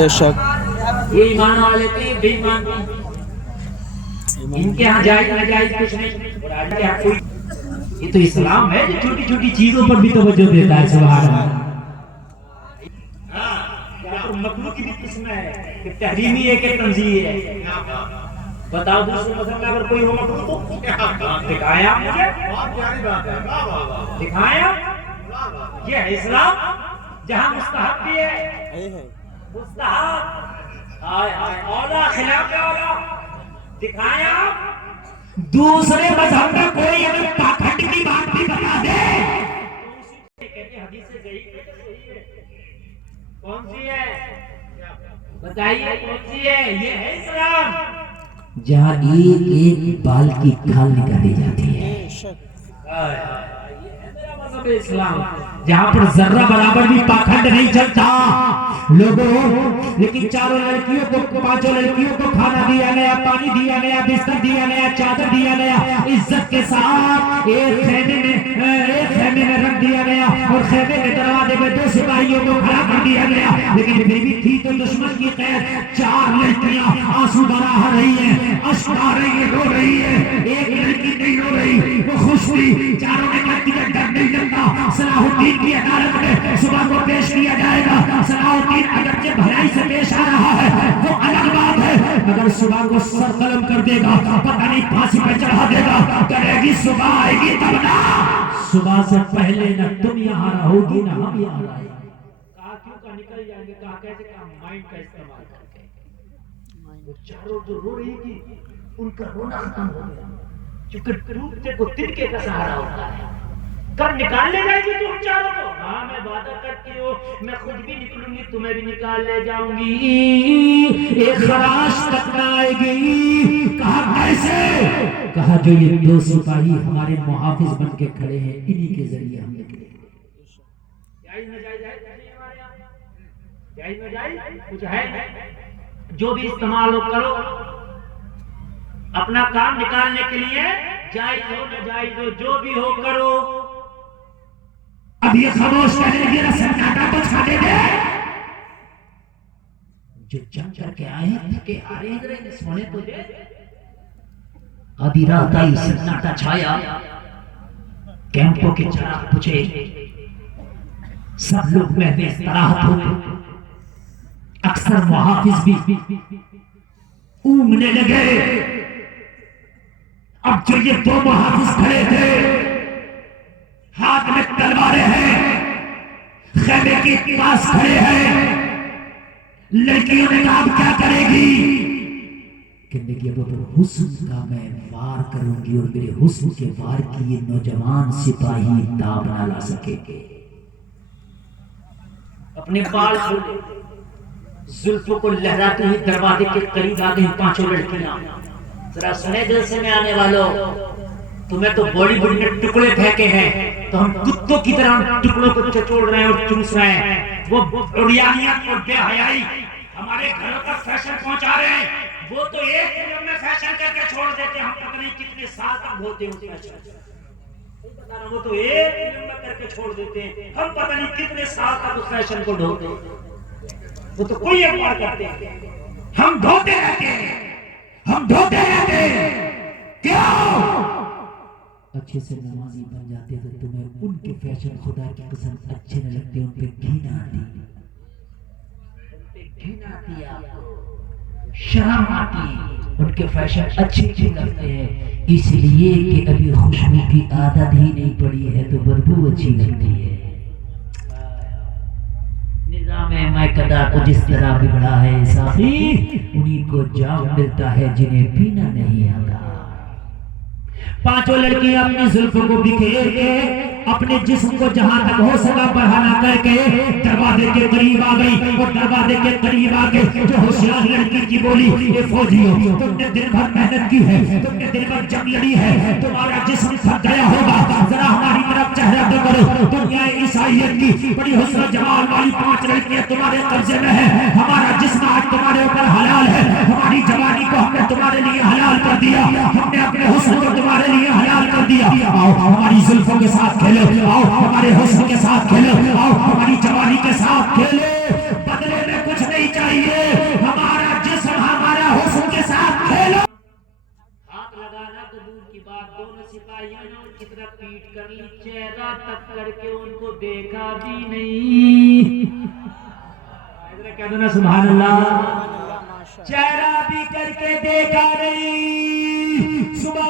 बेशक ये ईमान वाले थे, बेईमान थे। इनके यहाँ जायज ना जायज कुछ नहीं। और आज क्या कोई, ये तो इस्लाम है जो छोटी छोटी चीजों पर भी तवज्जो देता है। सुभान अल्लाह। मखलूक की भी किस्म है कि तहरीमी है कि तंज़ीही है। बताओ दूसरे मसले अगर कोई हो मखलूक तो दिखाया मुझे, दिखाया। ये है इस्लाम जहाँ मुस्तहब भी है, मुस्तहब हाय हाय औला खिलाफ औला दिखाया। दूसरे मजहब में कोई अगर पाखंड की बात भी बता दे तो उसी को कहते हैं हदीस से सही है। कौन सी है बताइए, कौन सी है? ये है इस्लाम जहाँ एक एक बाल की खाल निकाली जाती है। इस्लाम जहाँ पर जर्रा बराबर भी पाखंड नहीं चलता लोगों। लेकिन चारों लड़कियों को, पांचों लड़कियों को खाना दिया गया, पानी दिया गया, बिस्तर दिया गया, चादर दिया गया, इज्जत के साथ एक खेमे में रख दिया गया और खेमे के दरवाजे में 2 सिपाहियों को खड़ा कर दिया गया। लेकिन फिर भी थी तो दुश्मन की कैद। 4 लड़कियां आंसू बहा रही है, अश्क आ रही है, रो रही है। एक लड़की नहीं रो रही, वो खुश हुई। चारों ने कहा कि डर नहीं लगता, सलाहुद्दीन की अदालत में सुबह को पेश किया जाएगा। सलाहुद्दीन अगर के भलाई से पेश आ रहा है वो अलग बात है, अगर सुबह को सर कलम कर देगा, पता नहीं फांसी पे चढ़ा देगा, करेगी सुबह आएगी तब ना। सुबह से पहले न तुम यहाँ रहोगी न हम यहाँ रहेंगे। कहा क्यों का निकल जाएंगे, कहा कैसे, कहा माइंड का इस्तेमाल करके। वो चारों जो रो रही थी उनका रोना खत्म हो गया, क्योंकि टूटते को तिनके का सहारा होता है। कर निकाल ले जाएगी तुम चारों को? हाँ मैं वादा करती हूँ, मैं खुद भी निकलूंगी, तुम्हें भी निकाल ले जाऊंगी। एक खराश तक न आएगी। कहा कैसे? कहा जो ये 2 सिपाही हमारे मुहाफिज बन के खड़े हैं, इन्हीं के जरिए हम निकले। कुछ है जो भी इस्तेमाल हो करो अपना काम निकालने के लिए, जायज हो न जायज हो, जो भी हो करो। अब ये खामोश रहने लगी, सन्नाटा तो छा दे दे। जो जंग करके आए हैं, थके हारे हैं, सोने तो दे। आधी रात आई, सन्नाटा छाया, कैंपों के चिराग बुझे, सब लोग में बेस्तराहत हो। अक्सर मुहाफिज भी ऊँघने लगे। अब जो ये 2 मुहाफिज खड़े थे, हाथ में तलवारें हैं, खेमे के पास खड़े हैं। लड़कियों ने कहा क्या करेगी? कहने की अब हुस्न का मैं वार करूंगी और मेरे हुस्न के वार की ये नौजवान सिपाही दाब ना ला सकेंगे। अपने बाल खोले, जुल्फों को लहराते हुए दरवाजे के करीब आ गई 5 लड़कियां। जरा सुने दिल से में आने वालों, तुम्हें तो बॉलीवुड में टुकड़े फेंके हैं, तो हम कुत्तों की तरह टुकड़ों को चचोड़ रहे हैं और चूस रहे हैं। वो उड़ियानियत और बेहयाई हमारे घरों तक फैशन पहुंचा रहे हैं। वो तो एक फिल्म में फैशन करके छोड़ देते हैं, हम पता नहीं कितने साल तक होते हैं उस फैशन। वो तो एक फिल्म में करके छोड़ देते हैं, हम पता नहीं कितने साल तक उस फैशन को ढोते हैं। वो तो कोई एक बार करते हैं, हम ढोते रहते हैं, हम ढोते रहते हैं। क्यों? अच्छे से नमाजी बन जाते तो तुम्हें उनके फैशन खुदा की कसम अच्छे न लगते, उन पे घृणा आती, घृणा आती, आपको शर्म आती। उनके फैशन अच्छे लगते हैं इसलिए कि अभी खुशबू की आदत ही नहीं पड़ी है तो बदबू अच्छी लगती है। मैकदा को जिस तरह बिगड़ा है साथी, उन्हीं को जाम मिलता है जिन्हें पीना नहीं आता। 5 लड़कियां अपनी जुल्फों को बिखेर के अपने जिस्म को जहां तक हो सका बढ़ाना करके दरवाजे के करीब आ गई। और दरवाजे के करीब आके जो होशियार लड़की की बोली, ये फौजियों तुमने दिन भर मेहनत की है, तुमने दिन भर जंग लड़ी है, तुम्हारा जिस्म थक गया होगा, जरा हमारी तरफ चेहरा तो करो। दुनिया ईसाइयत की बड़ी हुस्न जमाल वाली 5 लड़कियां तुम्हारे कब्जे में है। हमारा जिस्म आज तुम्हारे ऊपर हलाल है, हमारी जवानी को हमने तुम्हारे लिए हलाल कर दिया, हमने अपने हुस्न को तुम्हारे लिए हलाल कर दिया। आओ हमारी जुल्फों के साथ खेलो, आओ हमारे हुस्न के साथ खेलो, आओ हमारी जवानी के साथ खेलो। बदले में कुछ नहीं चाहिए, उसके बाद दोनों सिपाहियों ने उनकी तरफ पीट कर ली, चेहरा तक करके उनको देखा भी नहीं। कह दो ना सुभान अल्लाह। चेहरा भी करके देखा नहीं। सुबह